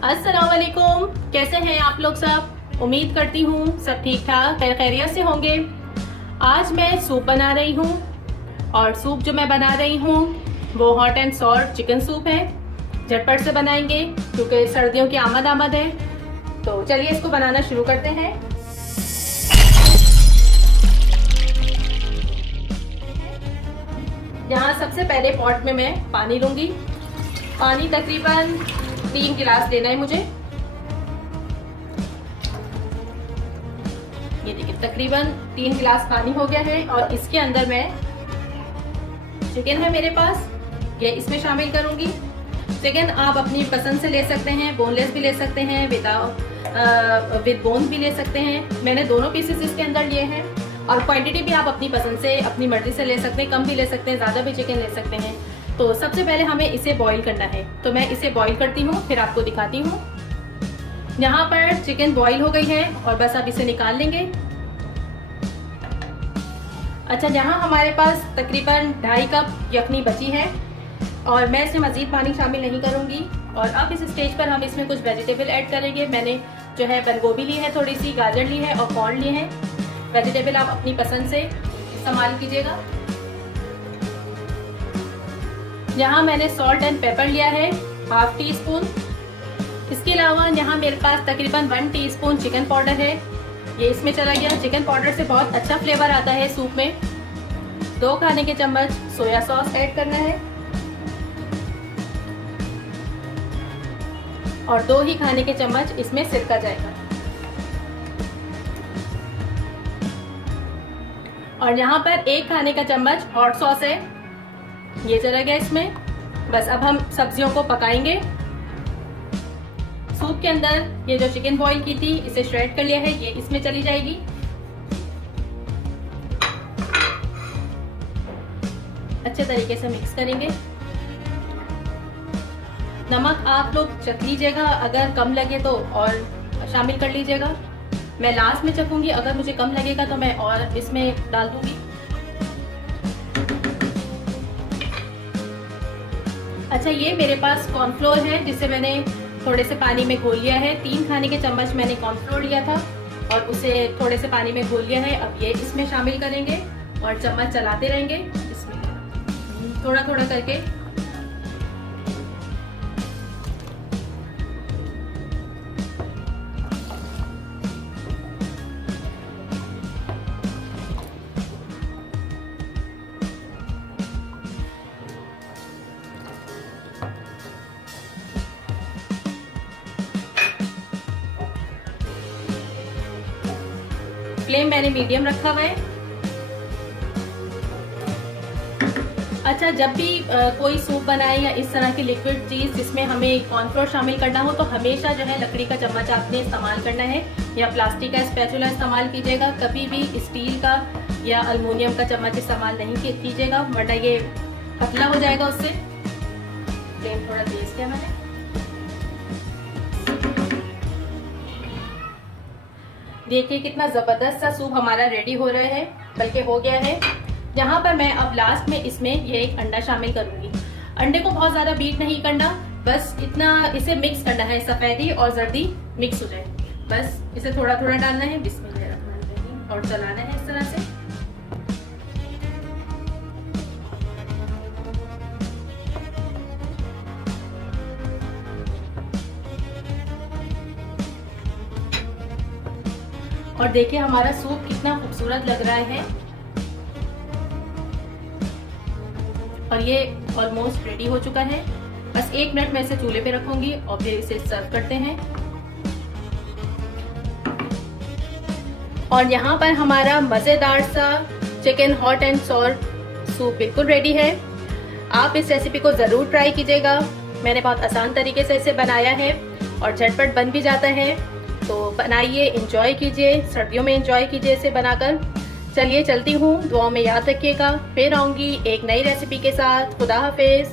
अस्सलाम वालेकुम, कैसे हैं आप लोग सब। उम्मीद करती हूँ सब ठीक ठाक खैरियत से होंगे। आज मैं सूप बना रही हूँ और सूप जो मैं बना रही हूँ वो hot and salt chicken soup है। झटपट से बनाएंगे क्योंकि सर्दियों की आमद है। तो चलिए इसको बनाना शुरू करते हैं। यहाँ सबसे पहले पॉट में मैं पानी लूंगी। पानी तकरीबन 3 गिलास लेना है मुझे। ये देखिए तकरीबन 3 गिलास पानी हो गया है और इसके अंदर मैं चिकन है मेरे पास, ये इसमें शामिल करूंगी। चिकन आप अपनी पसंद से ले सकते हैं, बोनलेस भी ले सकते हैं, विद बोन भी ले सकते हैं। मैंने दोनों पीसेस इसके अंदर लिए हैं और क्वांटिटी भी आप अपनी पसंद से अपनी मर्जी से ले सकते हैं, कम भी ले सकते हैं, ज्यादा भी चिकन ले सकते हैं। तो सबसे पहले हमें इसे बॉईल करना है, तो मैं इसे बॉईल करती हूँ फिर आपको दिखाती हूँ। यहाँ पर चिकन बॉईल हो गई है और बस अब इसे निकाल लेंगे। अच्छा, यहाँ हमारे पास तकरीबन 2.5 कप यखनी बची है और मैं इसमें मजीद पानी शामिल नहीं करूंगी। और अब इस स्टेज पर हम इसमें कुछ वेजिटेबल ऐड करेंगे। मैंने जो है बंद गोभी ली है, थोड़ी सी गाजर ली है और कॉर्न लिए हैं। वेजिटेबल आप अपनी पसंद से इस्तेमाल कीजिएगा। यहाँ मैंने सॉल्ट एंड पेपर लिया है 1/2 टीस्पून। इसके अलावा यहाँ मेरे पास तकरीबन 1 टीस्पून चिकन पाउडर है, ये इसमें चला गया। चिकन पाउडर से बहुत अच्छा फ्लेवर आता है सूप में। 2 खाने के चम्मच सोया सॉस ऐड करना है और 2 ही खाने के चम्मच इसमें सिरका जाएगा। और यहाँ पर 1 खाने का चम्मच हॉट सॉस है, ये चला गया इसमें। बस अब हम सब्जियों को पकाएंगे। सूप के अंदर ये जो चिकन बॉईल की थी इसे श्रेड कर लिया है, ये इसमें चली जाएगी। अच्छे तरीके से मिक्स करेंगे। नमक आप लोग चख लीजिएगा, अगर कम लगे तो और शामिल कर लीजिएगा। मैं लास्ट में चखूंगी, अगर मुझे कम लगेगा तो मैं और इसमें डाल दूंगी। अच्छा, ये मेरे पास कॉर्नफ्लोर है जिसे मैंने थोड़े से पानी में घोल लिया है। 3 खाने के चम्मच मैंने कॉर्नफ्लोर लिया था और उसे थोड़े से पानी में घोल लिया है। अब ये इसमें शामिल करेंगे और चम्मच चलाते रहेंगे इसमें थोड़ा थोड़ा करके। फ्लेम मैंने मीडियम रखा हुआ है। अच्छा, जब भी कोई सूप बनाए या इस तरह की लिक्विड चीज जिसमें हमें कॉर्नफ्लोर शामिल करना हो तो हमेशा जो है लकड़ी का चम्मच आपने इस्तेमाल करना है या प्लास्टिक का स्पैचुला इस्तेमाल कीजिएगा। कभी भी स्टील का या अल्युमिनियम का चम्मच इस्तेमाल नहीं कीजिएगा, वरना ये पतला हो जाएगा उससे। फ्लेम थोड़ा तेज किया मैंने। देखिए कितना जबरदस्त सा सूप हमारा रेडी हो रहा है, बल्कि हो गया है। यहाँ पर मैं अब लास्ट में इसमें ये 1 अंडा शामिल करूंगी। अंडे को बहुत ज्यादा बीट नहीं करना, बस इतना इसे मिक्स करना है, सफेदी और जर्दी मिक्स हो जाए। बस इसे थोड़ा थोड़ा डालना है, बिस्मिल्लाह, और चलाना है इस तरह से। और देखिए हमारा सूप कितना खूबसूरत लग रहा है और ये ऑलमोस्ट रेडी हो चुका है। बस 1 मिनट मैं इसे चूल्हे पे रखूंगी और फिर इसे सर्व करते हैं। और यहाँ पर हमारा मजेदार सा chicken hot and salt soup बिल्कुल रेडी है। आप इस रेसिपी को जरूर ट्राई कीजिएगा। मैंने बहुत आसान तरीके से इसे बनाया है और झटपट बन भी जाता है। तो बनाइए, एंजॉय कीजिए, सर्दियों में एंजॉय कीजिए इसे बनाकर। चलिए चलती हूँ, दुआओं में याद रखिएगा। फिर आऊंगी एक नई रेसिपी के साथ। खुदा हाफिज।